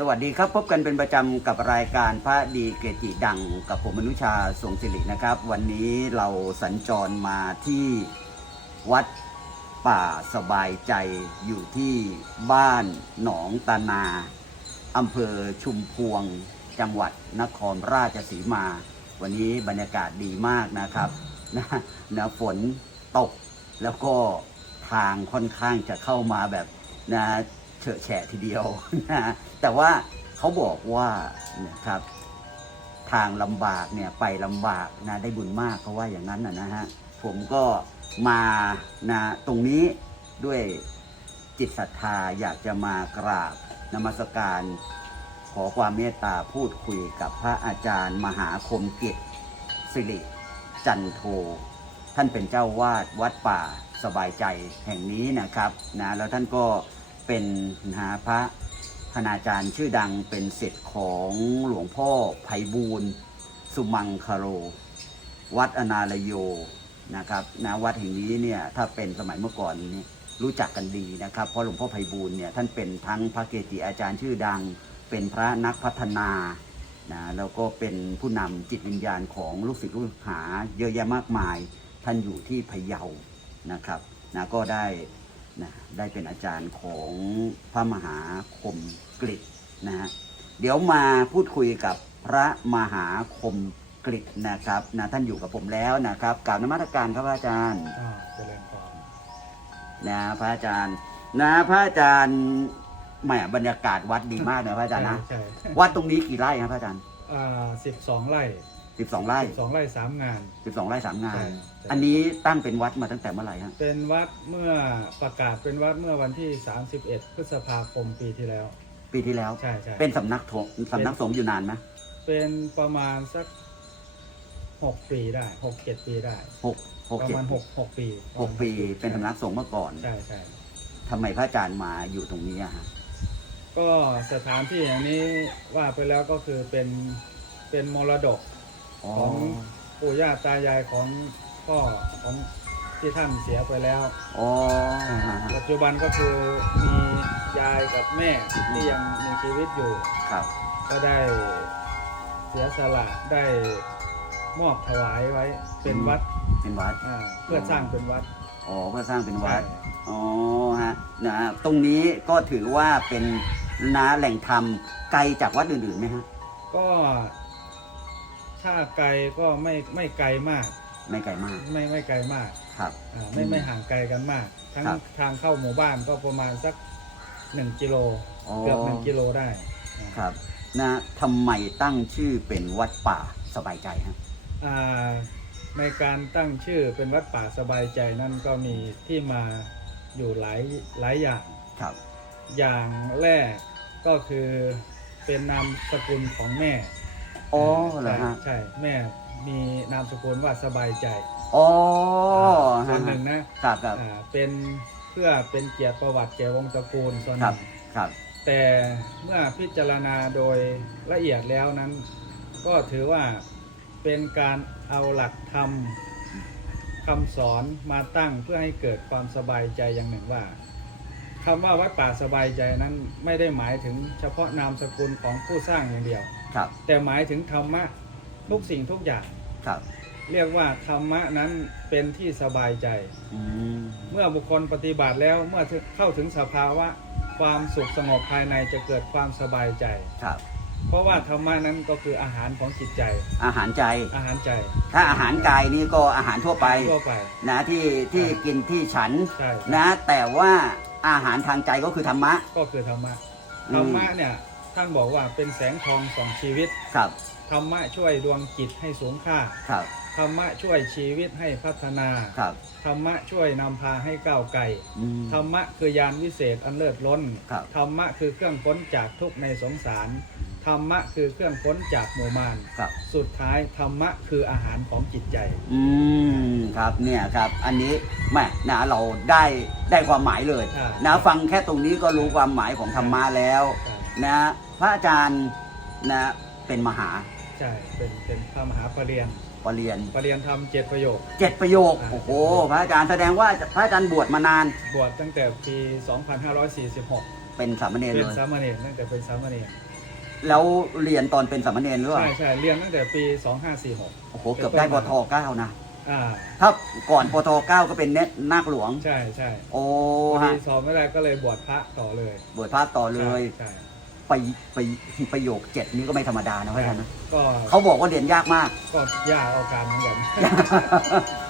สวัสดีครับพบกันเป็นประจำกับรายการพระดีเกจิดังกับผมมนุชาทรงศิรินะครับ วันนี้เราสัญจรมาที่วัดป่าสบายใจอยู่ที่บ้านหนองตานาอำเภอชุมพวง จังหวัดนครราชสีมา วันนี้บรรยากาศดีมากนะครับนะนะฝนตกแล้วก็ทางค่อนข้างจะเข้ามาแบบนะเฉอะแฉะทีเดียวนะ แต่ว่าเขาบอกว่านะครับทางลำบากเนี่ยไปลำบากนะได้บุญมากเขาว่าอย่างนั้นนะฮะผมก็มานะตรงนี้ด้วยจิตศรัทธาอยากจะมากราบนมัสการขอความเมตตาพูดคุยกับพระอาจารย์ มหาคมกิจสิริจันโท ท่านเป็นเจ้าวาดวัดป่าสบายใจแห่งนี้นะครับนะแล้วท่านก็เป็นนะพระ คณาจารย์ชื่อดังเป็นศิษย์ของหลวงพ่อไพบูลสุมังคโร วัดอนาลโยนะครับนะวัดแห่งนี้เนี่ยถ้าเป็นสมัยเมื่อก่อนนี้รู้จักกันดีนะครับ เพราะหลวงพ่อไพบูลเนี่ยท่านเป็นทั้งพระเกจิอาจารย์ชื่อดัง เป็นพระนักพัฒนานะแล้วก็เป็นผู้นำจิตวิญญาณของลูกศิษย์ลูกหาเยอะแยะมากมาย ท่านอยู่ที่พะเยานะครับนะก็ได้นะได้เป็นอาจารย์ของพระมหาคม กฤษนะฮะเดี๋ยวมาพูดคุยกับพระมหาคมกฤษนะครับนะท่านอยู่กับผมแล้วนะครับกล่าวนมัสการครับพระอาจารย์อ่าเจริญพรนะพระอาจารย์ นะพระอาจารย์แหมบรรยากาศวัดดีมากนะพระอาจารย์นะใช่ใช่วัดตรงนี้กี่ไร่ครับพระอาจารย์อ่าสิบสองไร่สิบสองไร่สิบสองไร่สามงาน สิบสองไร่สามงาน ใช่ใช่ อันนี้ตั้งเป็นวัดมาตั้งแต่เมื่อไหร่ฮะเป็นวัดเมื่อประกาศเป็นวัดเมื่อวันที่ 31 พฤษภาคมปีที่แล้ว ปีที่แล้ว ใช่ใช่เป็นสำนักถงสำนักสงฆ์อยู่นานไหมเป็นประมาณสักหกปีได้หกเจ็ดปีได้หกหกประเจ็ดมาณหกหกปีหกปีเป็นสำนักสงฆ์เมื่อก่อนใช่ใช่ทำไมพระอาจารย์มาอยู่ตรงนี้อะฮะก็สถานที่อย่างนี้ว่าไปแล้วก็คือเป็นเป็นมรดก อ๋อของปู่ย่าตายายของพ่อของที่ท่านเสียไปแล้ว อ๋อฮะฮะปัจจุบันก็คือมี ยายกับแม่ที่ยังมีชีวิตอยู่ ครับ ก็ได้เสียสละได้มอบถวายไว้เป็นวัดเป็นวัด อ่าเพื่อสร้างเป็นวัดอ๋อ เพื่อสร้างเป็นวัดใช่อ๋อฮะนะฮะตรงนี้ก็ถือว่าเป็นนาแหล่งธรรมไกลจากวัดอื่นๆไหมฮะ ก็ถ้าไกลก็ไม่ไม่ไกลมาก ไม่ไกลมาก ไม่ไม่ไกลมาก ครับ อ่าไม่ไม่ห่างไกลกันมาก ทั้งครับ ทางเข้าหมู่บ้านก็ประมาณสัก หนึ่งกิโลอ๋อ เกือบหนึ่งกิโลได้อ่าครับนะทำไมตั้งชื่อเป็นวัดป่าสบายใจฮะอ่าในการตั้งชื่อเป็นวัดป่าสบายใจนั่นก็มีที่มาอยู่หลายหลายอย่าง ครับ อย่างแรกก็คือเป็นนามสกุลของแม่อ๋อเหรอฮะ ใช่ใช่แม่มีนามสกุลว่าสบายใจอ๋อส่ฮะวนหนึ่งนะครับครับอ่าเป็นเพื่อเป็นเกียรติประวัติแก่วงศ์ตระกูลส่วนหครันึ่บงครับ แต่เมื่อพิจารณาโดยละเอียดแล้วนั้น ก็ถือว่าเป็นการเอาหลักธรรมคำสอนมาตั้งเพื่อให้เกิดความสบายใจอย่างหนึ่งว่าคำว่าวัดป่าสบายใจนั้นไม่ได้หมายถึงเฉพาะนามสกุลของผู้สร้างอย่างเดียว ครับ แต่หมายถึงธรรมะทุกสิ่งทุกอย่าง ครับ เรียกว่าธรรมะนั้นเป็นที่สบายใจ อืมเมื่อบุคคลปฏิบัติแล้วเมื่อเข้าถึงสภาวะความสุขสงบภายในจะเกิดความสบายใจ ครับ เพราะว่าธรรมะนั้นก็คืออาหารของจิตใจ อาหารใจ อาหารใจถ้าอาหารกายนี่ก็อาหารทั่วไป ทั่วไป นะที่ที่กินที่ฉันใช่ นะ แต่ว่าอาหารทางใจก็คือธรรมะ ก็คือธรรมะ อืม ธรรมะเนี่ยท่านบอกว่าเป็นแสงทองสองชีวิต ครับ ธรรมะช่วยดวงจิตให้สูงค่าครับธรรมะช่วยชีวิตให้พัฒนาครับธรรมะช่วยนำพาให้ก้าวไกลอืม ธรรมะคือยานวิเศษอันเลิศล้นครับ ธรรมะคือเครื่องพ้นจากทุกข์ในสงสารธรรมะคือเครื่องพ้นจากหมู่มารครับสุดท้ายธรรมะคืออาหารของจิตใจ อืมครับเนี่ยครับ อันนี้แหม่นะเราได้ได้ความหมายเลยใช่ นะฟังแค่ตรงนี้ก็รู้ความหมายของธรรมะแล้วใช่นะพระอาจารย์นะเป็นมหา ใช่ เป็นเป็นพระมหาปรริญญาปรริญญาปรริญญาธรรมเจ็ดประโยค เจ็ดประโยคอ่าโอ้โห พระอาจารย์แสดงว่าพระอาจารย์บวชมานาน บวชตั้งแต่ปี 2546 เป็นสามเณรเป็เลนย สามเณรตั้งแต่เป็นสามเณรแล้วเรียนตอนเป็นสามเณรหรือเปล่าใช่ใช่เรียนตั้งแต่ปี 2546 โอ้โห เกือบได้ปทเก้านะ อ่า ถ้าก่อนปทเก้าก็เป็นเน็ตนาคหลวง ใช่ใช่โอ้พอฮะดีสอบไม่ได้ก็เลยบวชพระต่อเลยบวชพระต่อเลย ใช่ ไปไปประโยคเจ็ดนี้ก็ไม่ธรรมดานะพระอาจารย์นะก็เขาบอกว่าเรียนยากมาก ก็ยากเอาการเหมือนกัน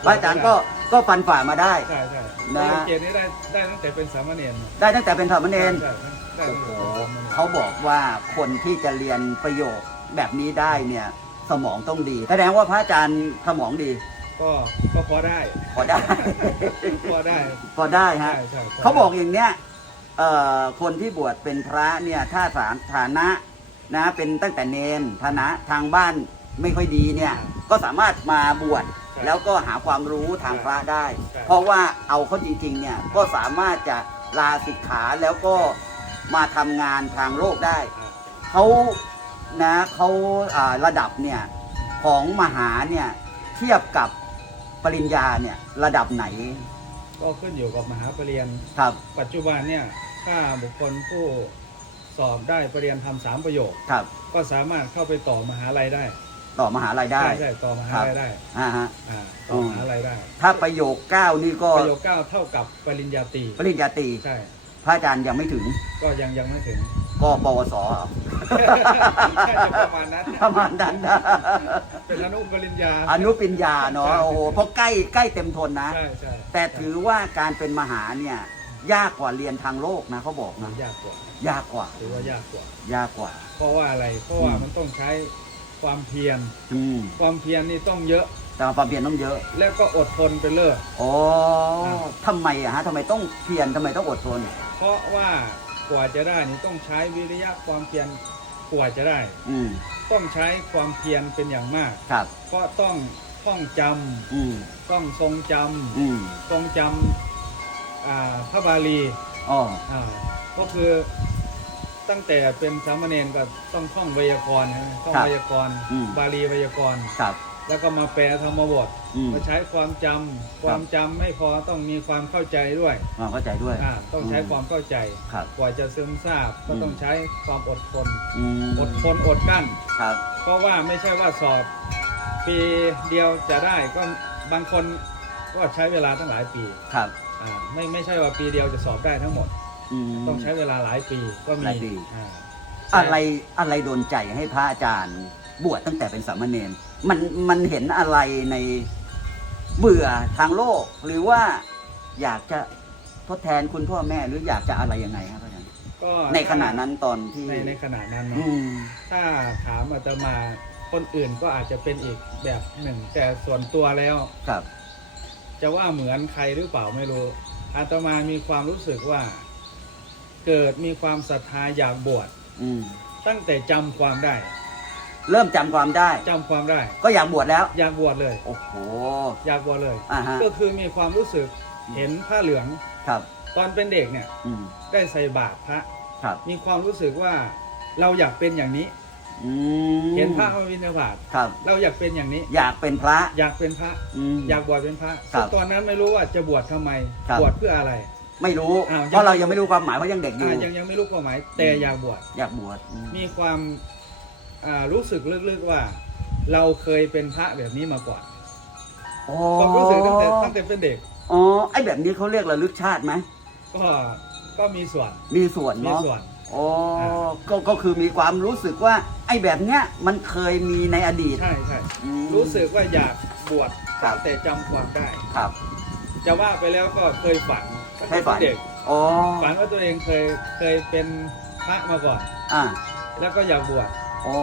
พระอาจารย์ก็ก็ฟันฝ่ามาได้ ใช่ใช่นะนะเกณฑ์นี้ได้ได้ตั้งแต่เป็นสามเณรได้ตั้งแต่เป็นสามเณรใช่ได้โอ้ตั้งโหแต่เป็นสามเณรเขาบอกว่าคนที่จะเรียนประโยคแบบนี้ได้เนี่ยสมองต้องดี แสดงว่าพระอาจารย์สมองดี ก็ก็พอได้ พอได้ พอได้ พอได้ใช่ฮะใช่พได้ เขาบอกอย่างเนี้ยเอ่อ คนที่บวชเป็นพระเนี่ยถ้าฐานฐานะนะเป็นตั้งแต่เนนฐานะทางบ้านไม่ค่อยดีเนี่ยก็สามารถมาบวชแล้วก็หาความรู้ทางพระได้ เพราะว่าเอาเขาจริงๆเนี่ยก็สามารถจะลาสิกขาแล้วก็มาทำงานทางโลกได้อ่าเขานะเขาอ่าระดับเนี่ยของมหาเนี่ยเทียบกับปริญญาเนี่ยระดับไหน ก็ขึ้นอยู่กับมหาปรริญญาครับ ปัจจุบันเนี่ยถ้าบุคคลผู้สอบได้ปรริญญาทำสามประโยค ครับ ก็สามารถเข้าไปต่อมหาลัยได้ ต่อมหาลัยได้ ใช่ใช่ต่อมหาลัยได้อ่าฮะอ่าต่อมหาลัยได้ ถ้าประโยคเก้านี่ก็ประโยคเก้าเท่ากับปริญญาตรีปริญญาตรีใช่พ ระอาจารย์ยังไม่ถึง ก็ยังยังไม่ถึง ก็ปวสน่าจะประมาณนั้น ประมาณนั้นนะเป็นอนุปริญญา อนุปริญญาเนาะ โอ้โหเพราะใกล้ใกล้เต็มทนนะ ใช่ใช่แต่ถือว่าการเป็นมหาเนี่ย ยากกว่าเรียนทางโลกนะเขาบอกมันะนยากกว่า ยากกว่า ถือว่ายากกว่า ยากกว่า เพราะว่าอะไร เพราะว่าอืมมันต้องใช้ความเพียรอืมความเพียรนี่ต้องเยอะแต่ความเพียรต้องเยอะ แล้วก็อดทนไปเลิศอ๋อครับทำไมอะฮะทำไมต้องเพียรทำไมต้องอดทน เพราะว่ากว่าจะได้นี่ต้องใช้วิริยะความเพียรกว่าจะได้ อืมต้องใช้ความเพียรเป็นอย่างมาก ครับเพราะต้องท่องจำอืมต้องทรงจอืมำทรงจำอ่าพระบาลีอ๋ออ่าก็คือตั้งแต่เป็นสามเณรก็ต้องท่องไวยากรณ์ใช่ไหมท่องไวยากรณ์อืมบาลีไวยากรณ์ ครับ แล้วก็มาแปลธรรมบทอืม มาใช้ความจำความจำไม่พอต้องมีความเข้าใจด้วยความเข้าใจด้วย อ่าต้องใช้ความเข้าใจครับ กว่าจะซึมซาบก็อืมต้องใช้ความอดทน อืมอดทนอดกั้น ครับ เพราะว่าไม่ใช่ว่าสอบ ปีเดียวจะได้ก็บางคนก็ใช้เวลาตั้งหลายปีครับ อ่าไม่ไม่ใช่ว่าปีเดียวจะสอบได้ทั้งหมด อืม ต้องใช้เวลาหลายปีก็มีหลายปี อ่า อะไรอะไรโดนใจให้พระอาจารย์ บวชตั้งแต่เป็นสามเณร มันมันเห็นอะไรในเบื่อทางโลก หรือว่าอยากจะทดแทนคุณพ่อแม่หรืออยากจะอะไรยังไงครับพระอาจารย์ก็ในขณะนั้นตอนที่ในในขณะนั้นอืเนาะมถ้าถามอาตมาคนอื่นก็อาจจะเป็นอีกแบบหนึ่ง แต่ส่วนตัวแล้ว ครับ จะว่าเหมือนใครหรือเปล่าไม่รู้ อาตมามีความรู้สึกว่า เกิดมีความศรัทธาอยากบวชอืม ตั้งแต่จำความได้ เริ่มจำความได้ จำความได้ ก็อยากบวชแล้ว อยากบวชเลย โอ้โห อยากบวชเลย อ่าฮะ ก็คือมีความรู้สึกเห็นผ้าเหลือง ครับตอนเป็นเด็กเนี่ยอืมได้ใส่บาตรพระ ครับมีความรู้สึกว่าเราอยากเป็นอย่างนี้ อืมเห็นพระมาวินทบาตครับ เราอยากเป็นอย่างนี้ อยากเป็นพระอยากเป็นพระอืมอยากบวชเป็นพระครับซึ่งตอนนั้นไม่รู้ว่าจะบวชทำไม ครับ บวชเพื่ออะไร ไม่รู้ อ้าวเพราะเรายังไม่รู้ความหมายเพราะยังเด็กอยู่ อ่ายังยังไม่รู้ความหมายแต่อยากบวช อยากบวชอืมมีความอ่า รู้สึกลึกๆว่า เราเคยเป็นพระแบบนี้มาก่อนอ๋อความรู้สึกตั้งแต่ตั้งแต่เป็นเด็ก อ๋อไอ้แบบนี้เขาเรียกระลึกชาติไหมก็ก็มีส่วนมีส่วนมีเนาะส่วน อ๋ออ่าก็ก็คือมีความรู้สึกว่า ไอ้แบบเนี้ยมันเคยมีในอดีตใช่ใช่อืม รู้สึกว่าอยากบวชครับ แต่จำความได้ ครับ จะว่าไปแล้วก็เคยฝันตั้งให้แต่ฝัน เด็กอ๋อฝันว่าตัวเองเคยเคยเป็นพระมาก่อน อ่าแล้วก็อยากบวช อ๋อ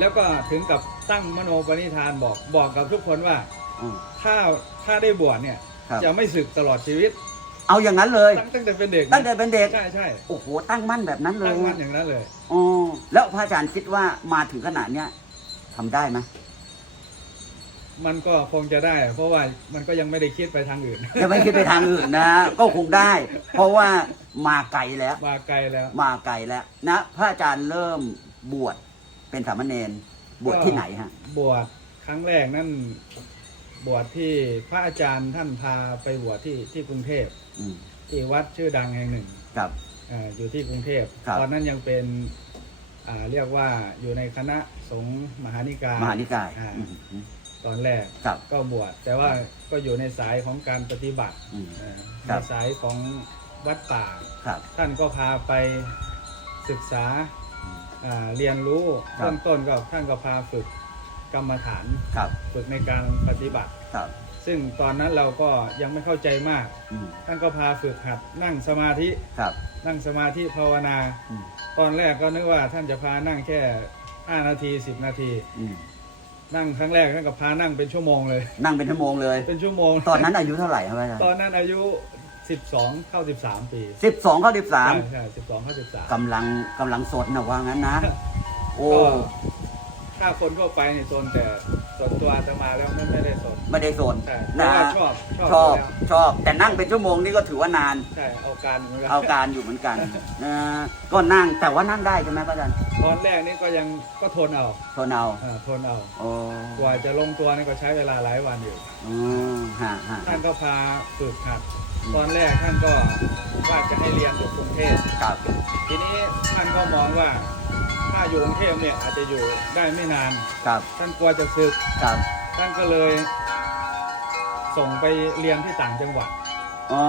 แล้วก็ถึงกับตั้งมโนปณิธานบอกบอกกับทุกคนว่า อืม ถ้าถ้าได้บวชเนี่ย ครับ จะไม่สึกตลอดชีวิต เอาอย่างนั้นเลย ตั้งตั้งแต่เป็นเด็กนะตั้งแต่เป็นเด็ก ใช่ใช่โอ้โห ตั้งมั่นแบบนั้นเลตั้ยงมั่นอย่างนั้นเลย อ๋อแล้วพระอาจารย์คิดว่ามาถึงขนาดเนี้ยทำได้ไหม มันก็คงจะได้ เพราะว่ามันก็ยังไม่ได้คิดไปทางอื่นยังไม่คิดไปทางอื่นนะ ก็คงได้ เพราะว่ามาไกลแล้ว มาไกลแล้ว มาไกลแล้วนะ พระอาจารย์เริ่มบวช เป็นสามเณรบวชที่ไหนฮะ บวชครั้งแรกนั่นบวชที่พระอาจารย์ท่านพาไปบวชที่ที่กรุงเทพอืมที่วัดชื่อดังแห่งหนึ่งครับอ่าอยู่ที่กรุงเทพครับ ตอนนั้นยังเป็นอ่าเรียกว่าอยู่ในคณะสงฆ์มหานิกาย มหานิกายอ่อืมอืมตอนแรกครับ ก็บวชแต่ว่าก็อยู่ในสายของการปฏิบัติอืมอ่าครัในบสายของวัดป่า ครับ ท่านก็พาไปศึกษา อืมอ่าเรียนรู้ครับเบื้องต้นก็ท่านก็พาฝึกกรรมฐานครับฝึกในการปฏิบัติ ครับซึ่งตอนนั้นเราก็ยังไม่เข้าใจมาก อืมท่านก็พาฝึกหัดนั่งสมาธิครับนั่งสมาธิภาวนา อืมตอนแรกก็นึกว่าท่านจะพานั่งแค่ 5 นาที 10 นาที อืมนั่งครั้งแรกท่านก็พานั่งเป็นชั่วโมงเลย นั่งเป็นชั่วโมงเลย เป็นชั่วโมงตอนนั้นอายุเท่าไหร่ครับอาจารตอย์นนั้นอายุ12เข้า13ปี สิบสองเข้าสิบสามใช่ใช่12เข้า13กำลังกำลังสดนะว่างั้นนะ โอ้ก็ถ้าคนเข้าไปในโซนแต่ส่วนตัวอาตมาแล้วไม่ไม่ได้สนไม่ได้สนใช่เพนะราะว่าชอบชอบชอบอยู่แล้วชอบ แต่นั่งเป็นชั่วโมงนี่ก็ถือว่านาน ใช่เอาการเหมือนกัน เอาการอยู่เหมือนกันนะก็นั่งแต่ว่านั่งได้ใช่ไหมพระอาจารย์ตอนแรกนี่ก็ยังก็ทนเอาทนเอาอ่าทนเอา โอ้กว่าจะลงตัวนี่ก็ใช้เวลาหลายวันอยู่ อืมฮะฮะท่านก็พาฝึกหัด ตอนแรกท่านก็ว่าจะให้เรียนอยู่กรุงเทพครับทีนี้ท่านก็มองว่าถ้าอยู่กรุงเทพเนี่ยอาจจะอยู่ได้ไม่นาน ครับท่านกลัวจะสึกครับท่านก็เลย ส่งไปเรียนที่ต่างจังหวัด อ๋อ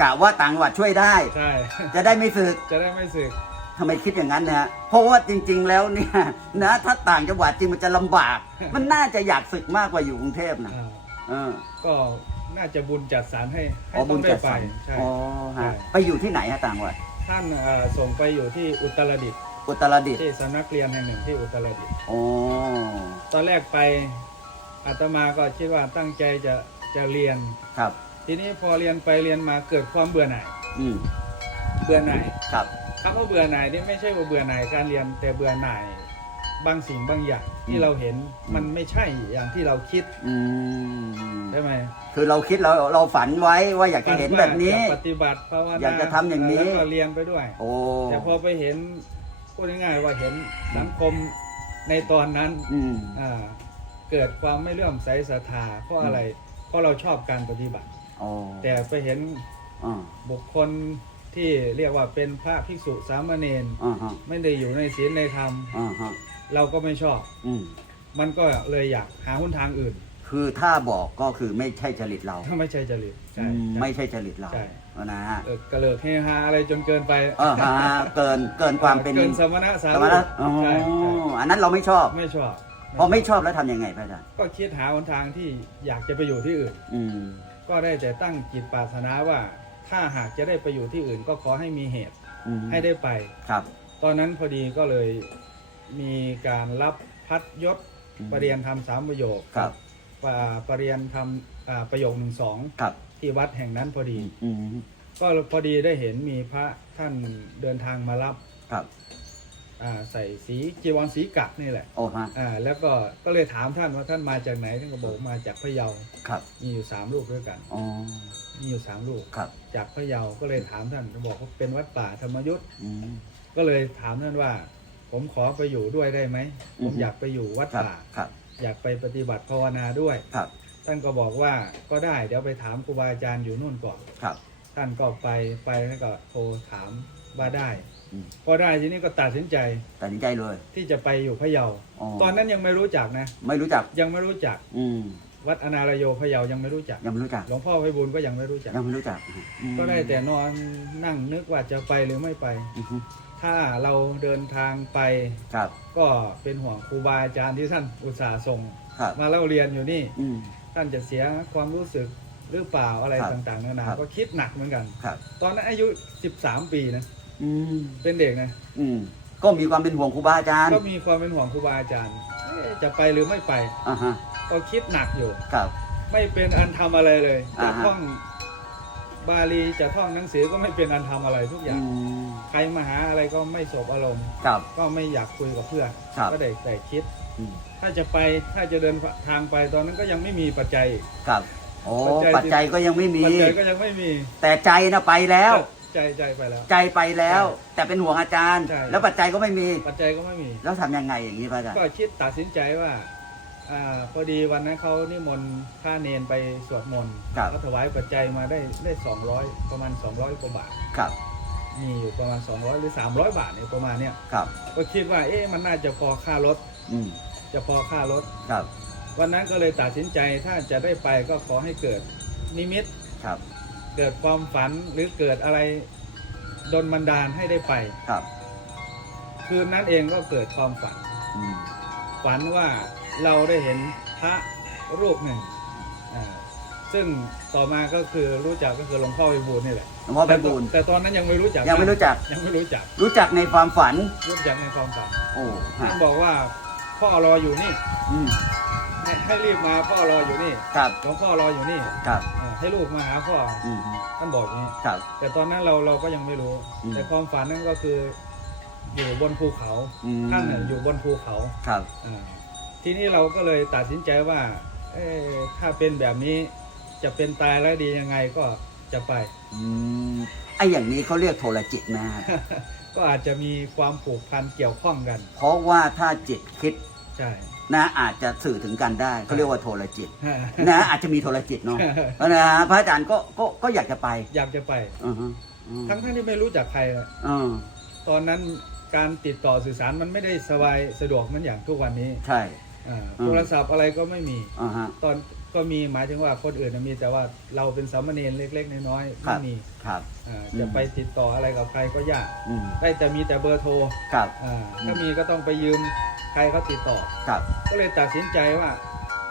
กะว่าต่างจังหวัดช่วยได้ ใช่ จะได้ไม่สึกจะได้ไม่สึกทำไมคิดอย่างนั้นนะฮะ เพราะว่าจริง ๆ แล้วเนี่ยนะถ้าต่างจังหวัดจริงมันจะลำบาก มันน่าจะอยากสึกมากกว่าอยู่กรุงเทพนะอ่าเออก็ น่าจะบุญจัดสรรให้ให้อ๋อต้บุอญงได้จัดไปสรรใช่ อ๋อใช่ฮะไปอยู่ที่ไหนฮะต่างจังหวัดท่านเอ่อส่งไปอยู่ที่อุตรดิตถ์อุตรดิตถ์ที่สำนักเรียนแห่งหนึ่งที่อุตรดิตถ์โอ้ตอนแรกไปอาตมาก็คิดว่าตั้งใจจะจะเรียน ครับ ทีนี้พอเรียนไปเรียนมาเกิดความเบื่อหน่ายอืมเบื่อหน่ายครับ คำว่าเบื่อหน่ายนี่ไม่ใช่ว่าเบื่อหน่ายการเรียนแต่เบื่อหน่าย บางสิ่งบางอย่างที่เราเห็นมันไม่ใช่อย่างที่เราคิดอืม ใช่ไหมคือเราคิดเราเราฝันไว้ว่าอยากจะเห็นแบบนี้จะปฏิบัติภาวนาอยากจะทำอย่างนี้ แล้วก็เรียนไปด้วย โอ้ แต่พอไปเห็นพูดง่ายๆว่าเห็นสังคมในตอนนั้นอืม อ่าเกิดความไม่เลื่อมใสศรัทธาเพราะอะไร เพราะเราชอบการปฏิบัติโอ้แต่ไปเห็นอ่าบุคคล ที่เรียกว่าเป็นพระภิกษุสามเณรอ่าฮะไม่ได้อยู่ในศีลในธรรม อ่าฮะเราก็ไม่ชอบ อืมมันก็เลยอยากหาหนทางอื่นคือถ้าบอกก็คือไม่ใช่จริตเราถ้าไม่ใช่จริตใช่อืมใช่ ไม่ใช่จริตเราใช่ นะฮะเออกระเลิกเฮฮาอะไรจนเกินไปเออฮะเกินเกินความเป็นเกินสมณะสาสธุมณะอ๋อใช่ใช่อันนั้นเราไม่ชอบ ไม่ชอบพอไม่ชอบแล้วทำยังไงพระอาจารย์ก็คิดหาหนทางที่อยากจะไปอยู่ที่อื่น อืม ก็ได้แต่ตั้งจิตปรารถนาว่า ถ้าหากจะได้ไปอยู่ที่อื่นก็ขอให้มีเหตุอืมให้ได้ไป ครับ ตอนนั้นพอดีก็เลยมีการรับพัดยศอืม ปรริญญาธรรมสามประโยคครับอ่าปรริญญาธรรมอ่าประโยคหนึ่งสองครับที่วัดแห่งนั้นพอดี อืมก็พอดีได้เห็นมีพระท่านเดินทางมารับครับ อ่าใส่สีจีวรสีกักนี่แหละโอ้ฮะอ่าแล้วก็ก็เลยถามท่านว่าท่านมาจากไหนท่านก็บอกมาจากพะเยา ครับมีอยู่สามลูกด้วยกัน อ๋อ มีอยู่สามลูก ครับจากพะเยาก็เลยถามท่านบอกว่าเป็นวัดป่าธรรมยุทธ์อืม ก็เลยถามท่านว่า ผมขอไปอยู่ด้วยได้ไหมอืผอมฮึ อยากไปอยู่วัดครับป่า ครับอยากไปปฏิบัติภาวนาด้วย ครับท่านก็บอกว่าก็ได้เดี๋ยวไปถามครูบาอาจารย์อยู่นู่นก่อน ครับท่านก็ไปไปแล้วก็โทรถามว่าได้ อืมพอได้ทีนี้ก็ตัดสินใจตัดสินใจเลยที่จะไปอยู่พะเยาอ๋อตอนนั้นยังไม่รู้จักนะ ไม่รู้จัก ยังไม่รู้จัก อืม วัดอนารโยพะเยายังไม่รู้จัก ยังไม่รู้จักหลวงพ่อไพบูลย์ก็ยังไม่รู้จัก ยังไม่รู้จักอืมก็ได้แต่นอนนั่งนึกว่าจะไปหรือไม่ไป อือฮึถ้าเราเดินทางไป ครับก็เป็นห่วงครูบาอาจารย์ที่ท่านอุตส่าห์ส่ง ครับมาเล่าเรียนอยู่นี่ อืม ท่านจะเสียความรู้สึกหรือเปล่าอะไรครับต่างๆนานาครับ ก็คิดหนักเหมือนกัน ครับ ตอนนั้นอายุ 13 ปีนะอืมเป็นเด็กนะอืมก็มีความเป็นห่วงครูบาอาจารย์ก็มีความเป็นห่วงครูบาอาจารย์เอ๊ะจะไปหรือไม่ไป อ่าฮะ ก็คิดหนักอยู่ ครับ ไม่เป็นอันทำอะไรเลยจะอ่าฮะ ท่องบาลีจะท่องหนังสือก็ไม่เป็นอันทำอะไรทุกอย่างอืมใครมาหาอะไรก็ไม่สบอารมณ์ ครับ ก็ไม่อยากคุยกับเพื่อนครับ ก็ได้แต่คิด อืมถ้าจะไปถ้าจะเดินทางไปตอนนั้นก็ยังไม่มีปัจจัย ครับโอ้ปัปัจจจัจัยย ก็ยังไม่มี ปัจจัยก็ยังไม่มีแต่ใจนะไปแล้ว ใจใจไปแล้ว ใจไปแล้วใช่แต่เป็นห่วงอาจารย์ ใช่ แล้วปัจจัยก็ไม่มี ปัจจัยก็ไม่มี แล้วทำยังไงอย่างนี้พระอาจารย์ก็คิดตัดสินใจว่า อ่าพอดีวันนั้นเขานิมนต์พระเนนไปสวดมนต์ครับเขาถวายปัจจัยมาได้ได้สองร้อยประมาณสองร้อยกว่าบาทครับมีอยู่ประมาณ200หรือ300บาทเนี่ยประมาณเนี้ยครับก็คิดว่าเอ๊ะมันน่าจะพอค่ารถอืมจะพอค่ารถ ครับวันนั้นก็เลยตัดสินใจถ้าจะได้ไปก็ขอให้เกิดนิมิต ครับเกิดความฝันหรือเกิดอะไรดนบันดาลให้ได้ไป ครับคืนนั้นเองก็เกิดความฝัน อืมฝันว่า เราได้เห็นพระรูปหนึ่งอ่าซึ่งต่อมาก็คือรู้จักก็คือหลวงพ่อวิบูลย์นี่แหละหลวงพ่อไพบูลย์แต่ตอนนั้นยังไม่รู้จักยังไม่รู้จักยังไม่รู้จัก รู้จักในความฝัน รู้จักในความฝันโอ้ฮะท่านบอกว่าพ่อรออยู่นี่อืมให้ให้รีบมาพ่อรออยู่นี่ครับหลวงพ่อรออยู่นี่ครับอ่าให้ลูกมาหาพ่ออืมท่านบอกอย่างนี้ครับ แต่ตอนนั้นเราเราก็ยังไม่รู้อืมแต่ความฝันนั้นก็คืออยู่บนภูเขาอืมท่านน่ะอยู่บนภูเขาครับอ่า ทีนี้เราก็เลยตัดสินใจว่า เอ๊ะถ้าเป็นแบบนี้จะเป็นตายแล้วดียังไงก็จะไป อืมไอ้อย่างนี้เขาเรียกโทรจิตนะก็อาจจะมีความผูกพันเกี่ยวข้องกัน เพราะว่าถ้าจิตคิดใช่ นะอาจจะสื่อถึงกันได้เขาเรียกว่าโทรจิต นะอาจจะมีโทรจิตเนาะนะพระอาจารย์ก็ก็ก็อยากจะไปอยากจะไป อือฮึอืมทั้งทั้งที่ไม่รู้จักใครเลยอืมตอนนั้นการติดต่อสื่อสารมันไม่ได้สบายสะดวกเหมือนอย่างทุกวันนี้ ใช่ อ่าอืมโทรศัพท์อะไรก็ไม่มี อ่าฮะ ตอนก็มีหมายถึงว่าคนอื่นน่ะมีแต่ว่าเราเป็นสามเณรเล็ก ๆ น้อยๆครัไม่บ มีครับ อ่าอืมจะไปติดต่ออะไรกับใครก็ยากอืมได้แต่มีแต่เบอร์โทรครับ อ่าถ้ามีก็ต้องไปยืมใครเขาติดต่อ ครับ ก็เลยตัดสินใจว่า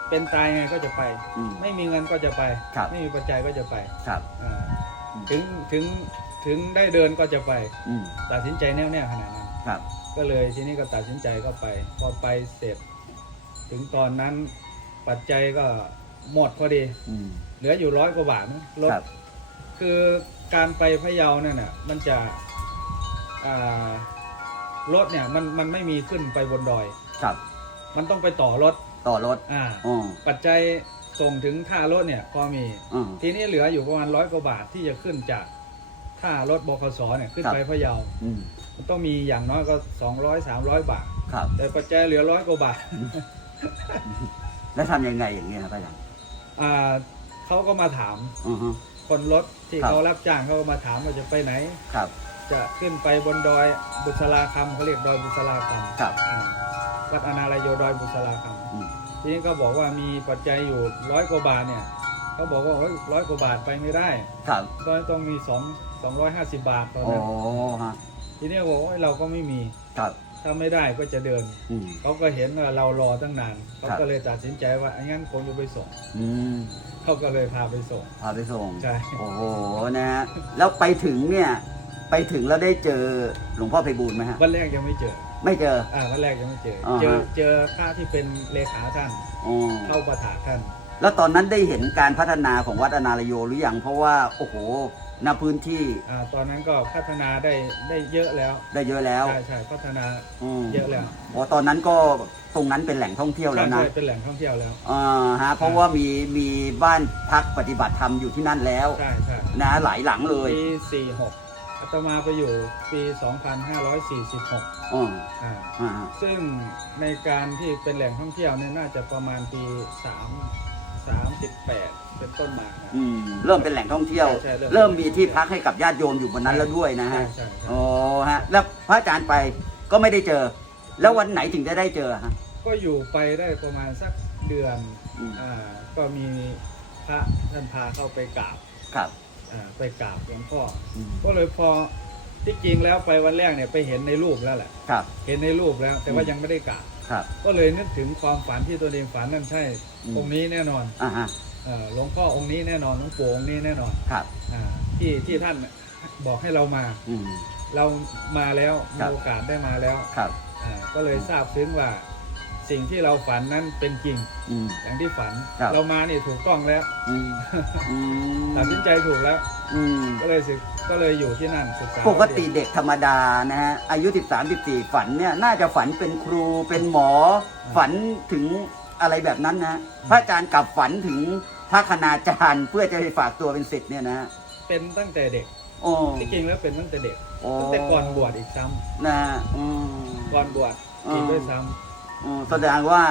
เป็นตายไงก็จะไป อืม ไม่มีเงินก็จะไป ครับ ไม่มีปัจจัยก็จะไปครับ อ่าอืม ถึงถึงถึงได้เดินก็จะไป อืมตัดสินใจแน่วแน่ขนาดนั้น ครับ ก็เลยทีนี้ก็ตัดสินใจก็ไป พอไปเสร็จ ถึงตอนนั้นปัจจัยก็หมดพอดี อืม เหลืออยู่ร้อยกว่าบาทนะรถครับ คือการไปพะเยาเนี่ยน่ะมันจะอ่ารถเนี่ยมันมันไม่มีขึ้นไปบนดอย ครับมันต้องไปต่อรถต่อรถอ่า อ๋อปัจจัยส่งถึงท่ารถเนี่ยพอมีอืมทีนี้เหลืออยู่ประมาณร้อยกว่าบาทที่จะขึ้นจากท่ารถบขสเนี่ยขึ้นครับ ไปพะเยา อืมมันต้องมีอย่างน้อยก็สองร้อยสามร้อยบาท ครับ แต่ปัจจัยเหลือร้อยกว่าบาท แล้วทำยังไงอย่างเงี้ยครับอาจารย์อ่าเขาก็มาถามอือฮึ คนรถที่ครับ เขารับจ้างเขาก็มาถามว่าจะไปไหน ครับจะขึ้นไปบนดอยบุษราคำเขาเรียกดอยบุษราคำครับอ่าวัดอนาลโยดอยบุษราคอืมำทีนี้ก็บอกว่ามีปัจจัยอยู่ร้อยกว่าบาทเนี่ยเขาบอกว่าร้อยกว่าบาทไปไม่ได้ครับต้องต้องมีสองสองร้อยห้าสิบบาทตอนโอ้นั้นฮะทีนี้บอกว่าเราก็ไม่มี ครับ ถ้าไม่ได้ก็จะเดิน อืม เขาก็เห็นว่าเรารอตั้งนาน เขาครับก็เลยตัดสินใจว่างั้นคงจะไปส่ง อืมเขาก็เลยพาไปส่ง พาไปส่งใช่ โอ้โหนะฮะแล้วไปถึงเนี่ย ไปถึงแล้วได้เจอหลวงพ่อไพบูลย์ไหมฮะ วันแรกยังไม่เจอ ไม่เจอ อ่าวันแรกยังไม่เจอ อ่าฮะ เจอเจอพระที่เป็นเลขาท่าน อ๋อเข้าประถาท่าน แล้วตอนนั้นได้เห็นการพัฒนาของวัดอนาลโยหรือยังเพราะว่า โอ้โห ณพื้นที่อ่าตอนนั้นก็พัฒนาได้ได้เยอะแล้วได้เยอะแล้วใช่ใช่พัฒนาอืมเยอะแล้วโอ้ตอนนั้นก็ตรงนั้นเป็นแหล่งท่องเที่ยวแล้วนะใช่เป็นแหล่งท่องเที่ยวแล้วอ่าฮะเพราะว่ามีมีบ้านพักปฏิบัติธรรมอยู่ที่นั่นแล้วใช่ใช่นะหลายหลังเลยปี46อาตมาไปอยู่ปี 2546อ๋ออ่าอ่าฮะซึ่งในการที่เป็นแหล่งท่องเที่ยวเนี่ยน่าจะประมาณปี3 38 เป็นต้นมานะ อืมเริ่มเป็นแหล่งท่องเที่ยว ใช่ใช่เริ่มเริ่มมีที่พักให้กับญาติโยมอยู่บนนั้นแล้วด้วยนะใช่ฮะใช่ใช่อ๋อฮะ แล้วพระอาจารย์ไปก็ไม่ได้เจอ แล้ววันไหนถึงจะได้เจอฮะ ก็อยู่ไปได้ประมาณสักเดือนอืม อ่าก็มีพระท่านพาเข้าไปกราบครับ อ่าไปกราบหลวงพ่ออืมก็เลยพอที่จริงแล้วไปวันแรกเนี่ยไปเห็นในรูปแล้วแหละ ครับ เห็นในรูปแล้ว แต่ว่าอืมยังไม่ได้กราบ ครับ ก็เลยนึกถึงความฝันที่ตัวเองฝันนั่นใช่อืม องค์นี้แน่นอนอ่าฮะเอ่อหลวงพ่อองค์นี้แน่นอนหลวงปู่องค์นี้แน่นอนครับอ่าที่ที่ท่านบอกให้เรามา อืม เรามาแล้วมีครับ โอกาสได้มาแล้วครับ อ่าก็เลยทราบซึ้งว่า สิ่งที่เราฝันนั้นเป็นจริง อืม อย่างที่ฝัน ครับ เรามานี่ถูกต้องแล้วอืมอืมตัดสินใจถูกแล้ว อืมก็เลยศึกก็เลยอยู่ที่นั่นศึกษาปกติเด็กธรรมดานะฮะอายุ 13 14 ฝันเนี่ยน่าจะฝันเป็นครูเป็นหมอ ฝันถึงอะไรแบบนั้นนะพระอาจารย์กลับฝันถึงพระคณาจารย์เพื่อจะไปฝากตัวเป็นศิษย์เนี่ยนะฮะเป็นตั้งแต่เด็ก โอ้ที่จริงแล้วเป็นตั้งแต่เด็ก โอ้ตั้งแต่ก่อนบวชอีกซ้ำนะอืม ก่อนบวชอ๋ออีอีกด้วยซ้ อืมแสดงว่า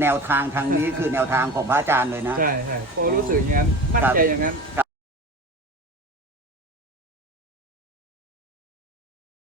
แนวทางทางนี้คือแนวทางของพระอาจารย์เลยนะำใช่ใช่พอรู้สึกอย่างนั้น มั่นใจอย่างนั้น